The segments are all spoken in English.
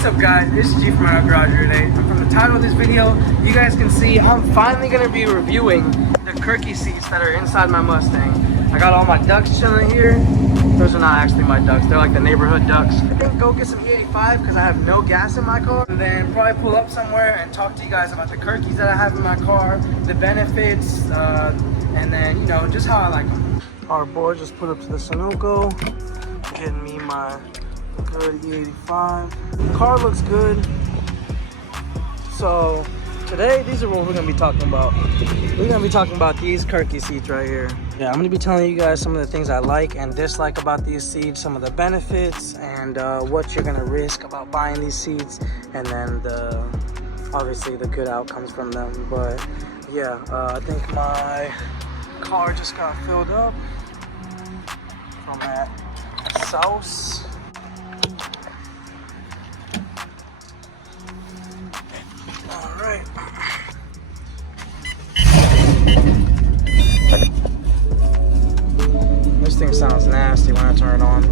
What's up guys, it's G from my garage here today. And from the title of this video, you guys can see I'm finally going to be reviewing the Kirkey seats that are inside my Mustang. I got all my ducks chilling here. Those are not actually my ducks, they're like the neighborhood ducks. I think go get some E85 because I have no gas in my car. And then probably pull up somewhere and talk to you guys about the Kirkeys that I have in my car, the benefits, and then, you know, just how I like them. Our boy just put up to the Sunoco, getting me my good E85. The car looks good. So today, these are what we're gonna be talking about. We're gonna be talking about these Kirkey seats right here. Yeah, I'm gonna be telling you guys some of the things I like and dislike about these seats, some of the benefits, and what you're gonna risk about buying these seats, and then obviously the good outcomes from them. But yeah, I think my car just got filled up from that sauce. All right. This thing sounds nasty when I turn it on.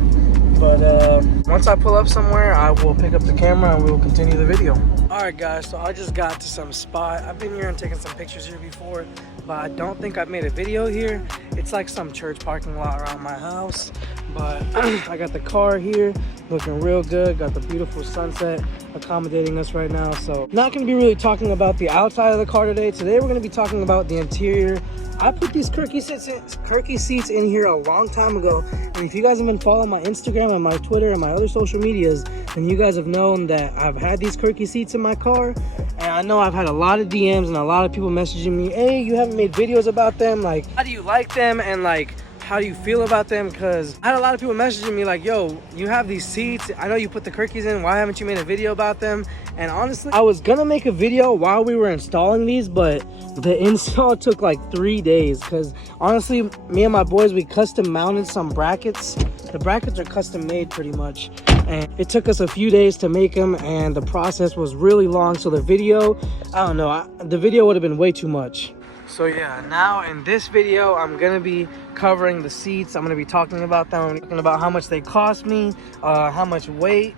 But once I pull up somewhere, I will pick up the camera and we will continue the video. All right guys, so I just got to some spot. I've been here and taken some pictures here before, but I don't think I've made a video here. It's like some church parking lot around my house. But I got the car here looking real good, got the beautiful sunset accommodating us right now. So not going to be really talking about the outside of the car today. Today we're going to be talking about the interior. I put these Kirkey seats in here a long time ago, and if you guys have been following my Instagram and my Twitter and my other social medias, then you guys have known that I've had these Kirkey seats in my car. And I know I've had a lot of DMs and a lot of people messaging me, hey, you haven't made videos about them, like how do you like them, and like how do you feel about them? Because I had a lot of people messaging me like, yo, you have these seats, I know you put the Kirkeys in, why haven't you made a video about them? And honestly, I was gonna make a video while we were installing these, but the install took like 3 days, because honestly, me and my boys, we custom mounted some brackets. The brackets are custom made pretty much, and it took us a few days to make them, and the process was really long. So the video, I don't know, the video would have been way too much. So yeah, now in this video, I'm gonna be covering the seats. I'm gonna be talking about them, talking about how much they cost me, how much they weigh,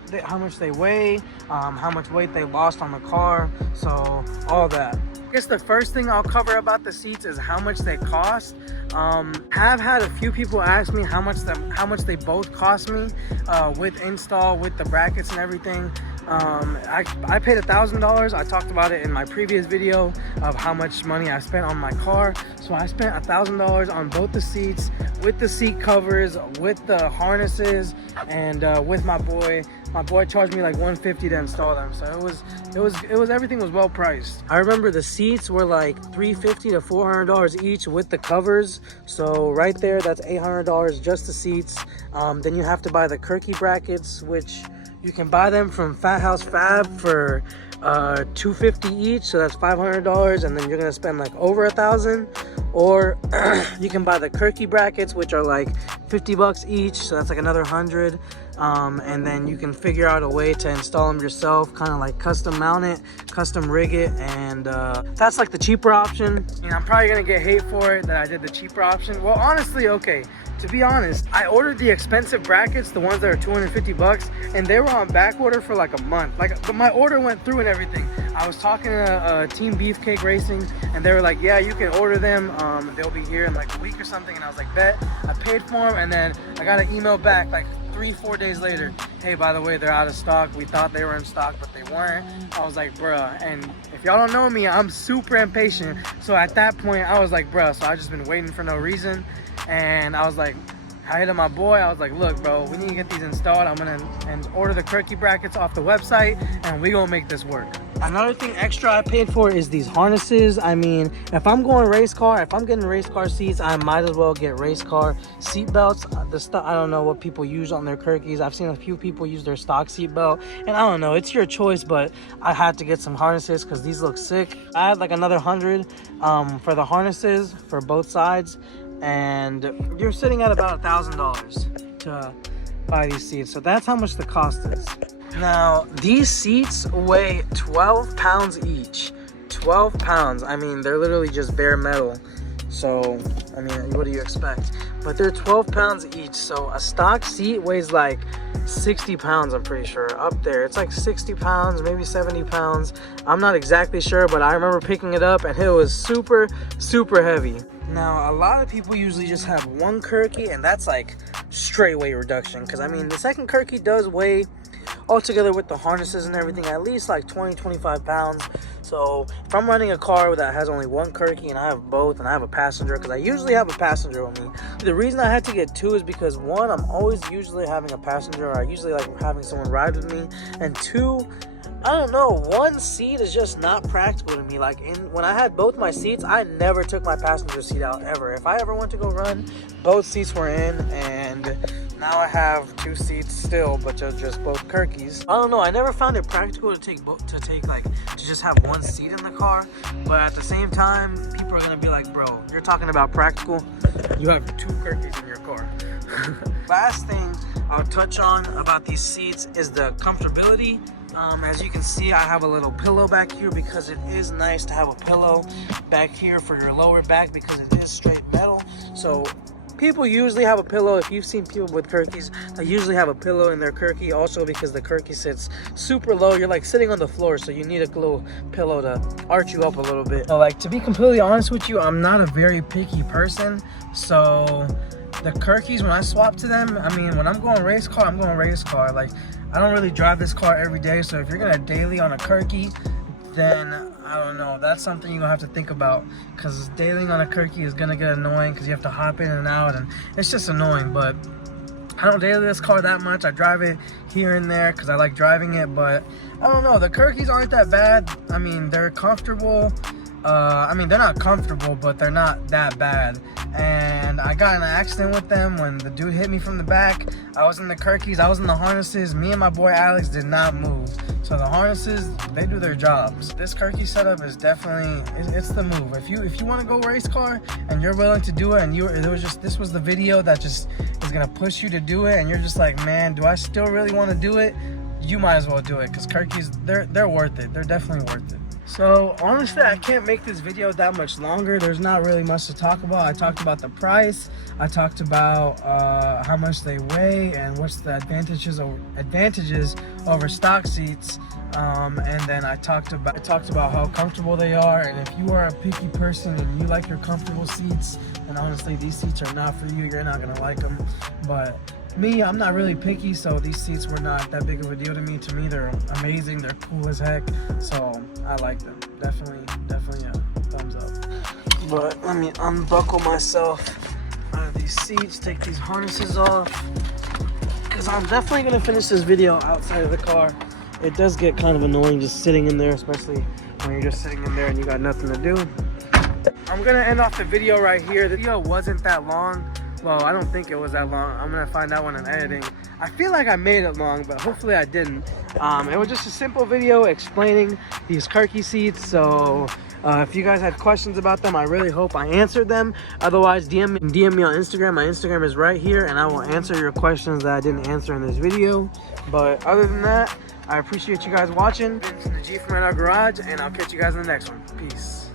how much weight they lost on the car. So all that. I guess the first thing I'll cover about the seats is how much they cost. Have had a few people ask me how much they both cost me with install, with the brackets and everything. I paid $1,000. I talked about it in my previous video of how much money I spent on my car. So I spent $1,000 on both the seats, with the seat covers, with the harnesses, and with my boy. My boy charged me like $150 to install them. So it was everything was well priced. I remember the seats were like $350 to $400 each with the covers. So right there, that's $800 just the seats. Then you have to buy the Kirkey brackets, which you can buy them from Fat House Fab for $250 each, so that's $500, and then you're gonna spend like over $1,000. Or you can buy the Kirkey brackets, which are like $50 each, so that's like another $100. And then you can figure out a way to install them yourself, kind of like custom mount it, custom rig it, and that's like the cheaper option. And I'm probably gonna get hate for it that I did the cheaper option. Well, honestly, okay, to be honest, I ordered the expensive brackets, the ones that are $250, and they were on back order for like a month. But my order went through and everything. I was talking to Team Kirkey Racing, and they were like, yeah, you can order them. They'll be here in like a week or something. And I was like, bet. I paid for them, and then I got an email back like 3-4 days later. Hey, by the way, they're out of stock. We thought they were in stock, but they weren't. I was like, bruh. And if y'all don't know me, I'm super impatient. So at that point, I was like, bruh. So I just been waiting for no reason. And I was like, I hit up my boy. I was like, look, bro, we need to get these installed. I'm gonna order the Kirkey brackets off the website, and we gonna make this work. Another thing extra I paid for is these harnesses. I mean, if I'm going race car, if I'm getting race car seats, I might as well get race car seat belts. The stuff, I don't know what people use on their Kirkeys. I've seen a few people use their stock seat belt, and I don't know, it's your choice, but I had to get some harnesses because these look sick. I had like another $100 for the harnesses for both sides, and you're sitting at about $1,000 to buy these seats. So that's how much the cost is. Now, these seats weigh 12 pounds each. 12 pounds. I mean, they're literally just bare metal. So, I mean, what do you expect? But they're 12 pounds each. So a stock seat weighs like 60 pounds, I'm pretty sure. Up there, it's like 60 pounds, maybe 70 pounds. I'm not exactly sure, but I remember picking it up and it was super, super heavy. Now, a lot of people usually just have one Kirkey, and that's like straight weight reduction. Because, I mean, the second Kirkey does weigh, altogether with the harnesses and everything, at least like 20-25 pounds. So if I'm running a car that has only one Kirkey and I have both and I have a passenger, because I usually have a passenger with me. The reason I had to get two is because one, I'm always usually having a passenger, or I usually like having someone ride with me, and two, I don't know, one seat is just not practical to me. Like when I had both my seats, I never took my passenger seat out ever. If I ever went to go run, both seats were in, and now I have two seats still, but just both Kirkeys. I don't know, I never found it practical to just have one seat in the car. But at the same time, people are gonna be like, bro, you're talking about practical, you have two Kirkeys in your car. Last thing I'll touch on about these seats is the comfortability. As you can see, I have a little pillow back here because it is nice to have a pillow back here for your lower back because it is straight metal. So people usually have a pillow. If you've seen people with Kirkeys, they usually have a pillow in their Kirkey, also because the Kirkey sits super low. You're like sitting on the floor, so you need a little pillow to arch you up a little bit. So, like, to be completely honest with you, I'm not a very picky person. So the Kirkeys, when I swap to them, I mean, when I'm going race car, I'm going race car. Like, I don't really drive this car every day, so if you're gonna daily on a Kirkey, then I don't know, that's something you're gonna have to think about, because dailying on a Kirkey is gonna get annoying because you have to hop in and out, and it's just annoying. But I don't daily this car that much. I drive it here and there because I like driving it, but I don't know, the Kirkeys aren't that bad. I mean, they're comfortable. I mean, they're not comfortable, but they're not that bad. And I got in an accident with them when the dude hit me from the back. I was in the Kirkeys, I was in the harnesses. Me and my boy Alex did not move. So the harnesses, they do their jobs. This Kirkey setup is definitely, it's the move. If you want to go race car and you're willing to do it, and this was the video that just is gonna push you to do it, and you're just like, man, do I still really want to do it? You might as well do it, because Kirkeys, they're worth it. They're definitely worth it. So honestly, I can't make this video that much longer. There's not really much to talk about. I talked about the price. I talked about how much they weigh and what's the advantages over stock seats. And then I talked about how comfortable they are. And if you are a picky person and you like your comfortable seats, then honestly, these seats are not for you. You're not gonna like them. But me, I'm not really picky, so these seats were not that big of a deal to me. To me, they're amazing. They're cool as heck. So I like them. Definitely a thumbs up. But let me unbuckle myself out of these seats, take these harnesses off, because I'm definitely gonna finish this video outside of the car. It does get kind of annoying just sitting in there, especially when you're just sitting in there and you got nothing to do. I'm gonna end off the video right here. The video wasn't that long. Well, I don't think it was that long. I'm gonna find out when I'm editing. I feel like I made it long, but hopefully I didn't. It was just a simple video explaining these Kirkey seats. So if you guys had questions about them, I really hope I answered them. Otherwise, DM me on Instagram. My Instagram is right here, and I will answer your questions that I didn't answer in this video. But other than that, I appreciate you guys watching. It's Najee from Red Out Garage, and I'll catch you guys in the next one. Peace.